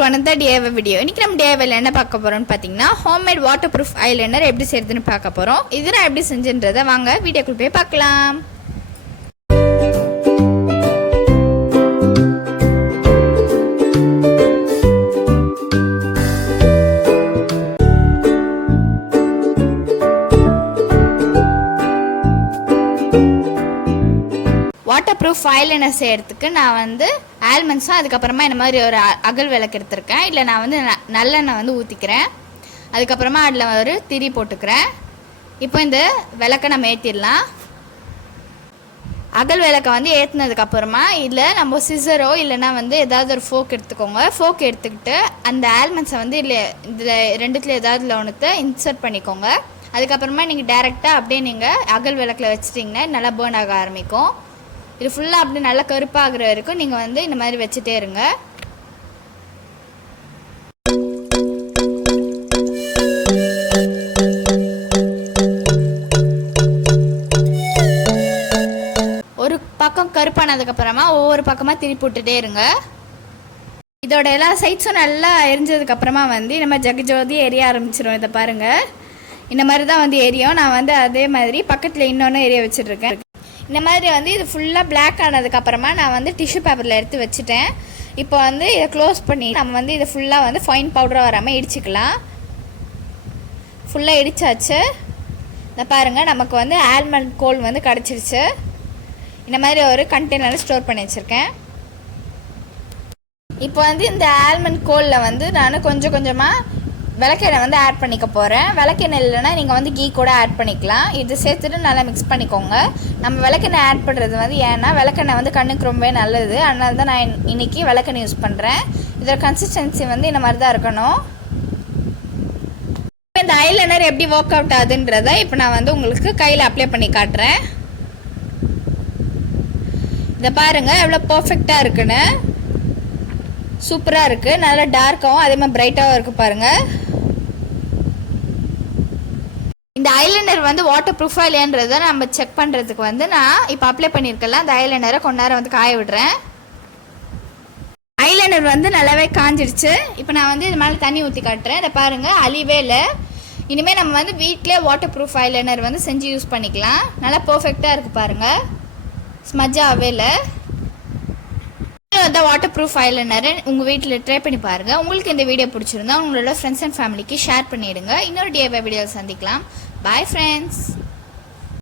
to another DIY video. இன்னைக்கு நம்ம DIYல என்ன பார்க்க போறோம்னு பாத்தீங்கன்னா homemade waterproof eyeliner எப்படி செய்யறதுன்னு பார்க்க போறோம். இது நான் எப்படி செஞ்சேன்றதை வாங்க வீடியோக்குள்ள போய் பார்க்கலாம். waterproof eyeliner செய்யறதுக்கு நான் வந்து ஆல்மண்ட்ஸும் அதுக்கப்புறமா இந்த மாதிரி ஒரு அகல் விளக்கு எடுத்துருக்கேன். இல்லை நான் வந்து நல்லெண்ணெய் வந்து ஊற்றிக்கிறேன். அதுக்கப்புறமா அதில் ஒரு திரி போட்டுக்கிறேன். இப்போ இந்த விளக்கை நம்ம ஏற்றிடலாம். அகல் விளக்கை வந்து ஏற்றினதுக்கப்புறமா இதில் நம்ம சிசரோ இல்லைனா வந்து ஏதாவது ஒரு ஃபோக் எடுத்துக்கோங்க. ஃபோக் எடுத்துக்கிட்டு அந்த ஆல்மண்ட்ஸை வந்து இதில் ரெண்டுத்தில் ஏதாவது ஒன்றுத்தை இன்சர்ட் பண்ணிக்கோங்க. அதுக்கப்புறமா நீங்கள் டேரெக்டாக அப்படியே நீங்கள் அகல் விளக்கில் வச்சிட்டிங்கன்னா நல்லா பேர்ன் ஆக ஆரம்பிக்கும். இது ஃபுல்லாக அப்படி நல்லா கருப்பாகிற வரைக்கும் நீங்கள் வந்து இந்த மாதிரி வச்சுட்டே இருங்க. ஒரு பக்கம் கருப்பானதுக்கப்புறமா ஒவ்வொரு பக்கமாக திருப்பி விட்டுட்டே இருங்க. இதோட எல்லா சைட்ஸும் நல்லா எரிஞ்சதுக்கப்புறமா வந்து இந்த மாதிரி ஜகஜோதி எரிய ஆரம்பிச்சிடும். இதை பாருங்கள், இந்த மாதிரி தான் வந்து எரியும். நான் வந்து அதே மாதிரி பக்கத்தில் இன்னொன்று எரிய வச்சுட்ருக்கேன். இந்த மாதிரி வந்து இது ஃபுல்லாக பிளாக் ஆனதுக்கப்புறமா நான் வந்து டிஷ்யூ பேப்பரில் எடுத்து வச்சுட்டேன். இப்போ வந்து இதை க்ளோஸ் பண்ணி நம்ம வந்து இதை ஃபுல்லாக வந்து ஃபைன் பவுடராக வராமல் இடிச்சிக்கலாம். ஃபுல்லாக இடித்தாச்சு. இந்த பாருங்கள், நமக்கு வந்து ஆல்மண்ட் கோல் வந்து கிடச்சிருச்சு. இந்த மாதிரி ஒரு கண்டெய்னரில் ஸ்டோர் பண்ணி வச்சுருக்கேன். இப்போ வந்து இந்த ஆல்மண்ட் கோலில் வந்து நான் கொஞ்சம் கொஞ்சமாக விளக்கெண்ணெய் வந்து ஆட் பண்ணிக்க போகிறேன். விளக்கெண்ணெய் இல்லைன்னா நீங்கள் வந்து கீ கூட ஆட் பண்ணிக்கலாம். இது சேர்த்துட்டு நல்லா மிக்ஸ் பண்ணிக்கோங்க. நம்ம விளக்கெண்ணெய் ஆட் பண்ணுறது வந்து ஏன்னா விளக்கெண்ணெய் வந்து கண்ணுக்கு ரொம்பவே நல்லது. அதனால தான் நான் இன்றைக்கி விளக்கெண்ணெய் யூஸ் பண்ணுறேன். இதோட கன்சிஸ்டன்சி வந்து இந்த மாதிரி தான் இருக்கணும். இப்போ இந்த ஐலைனர் எப்படி ஒர்க் அவுட் ஆகுதுன்றதை இப்போ நான் வந்து உங்களுக்கு கையில் அப்ளை பண்ணி காட்டுறேன். இதை பாருங்கள் எவ்வளோ பர்ஃபெக்டாக இருக்குன்னு. சூப்பராக இருக்குது. நல்லா டார்க்காகவும் அதே மாதிரி பிரைட்டாகவும் இருக்குது பாருங்கள். இந்த ஐலைனர் வந்து வாட்டர் ப்ரூஃபாக இல்லைன்றதை நம்ம செக் பண்ணுறதுக்கு வந்து நான் இப்போ அப்ளை பண்ணியிருக்கலாம். அந்த ஐலைனரை கொஞ்ச நேரம் வந்து காய விடுறேன். ஐலைனர் வந்து நல்லாவே காஞ்சிடுச்சு. இப்போ நான் வந்து இது மேலே தண்ணி ஊற்றி காட்டுறேன். இதை பாருங்கள், அழிவே இல்லை. இனிமேல் நம்ம வந்து வீட்டிலே வாட்டர் ப்ரூஃப் ஐலைனர் வந்து செஞ்சு யூஸ் பண்ணிக்கலாம். நல்லா பர்ஃபெக்டாக இருக்குது பாருங்கள், ஸ்மஜ்ஜாகவே இல்லை. இந்த வாட்டர் ப்ரூஃப் ஐலைனரை உங்கள் வீட்டில் ட்ரை பண்ணி பாருங்கள். உங்களுக்கு இந்த வீடியோ பிடிச்சிருந்தா உங்களோட ஃப்ரெண்ட்ஸ் அண்ட் ஃபேமிலிக்கு ஷேர் பண்ணிவிடுங்க. இன்னொரு DIY வீடியோவில் சந்திக்கலாம். Bye friends.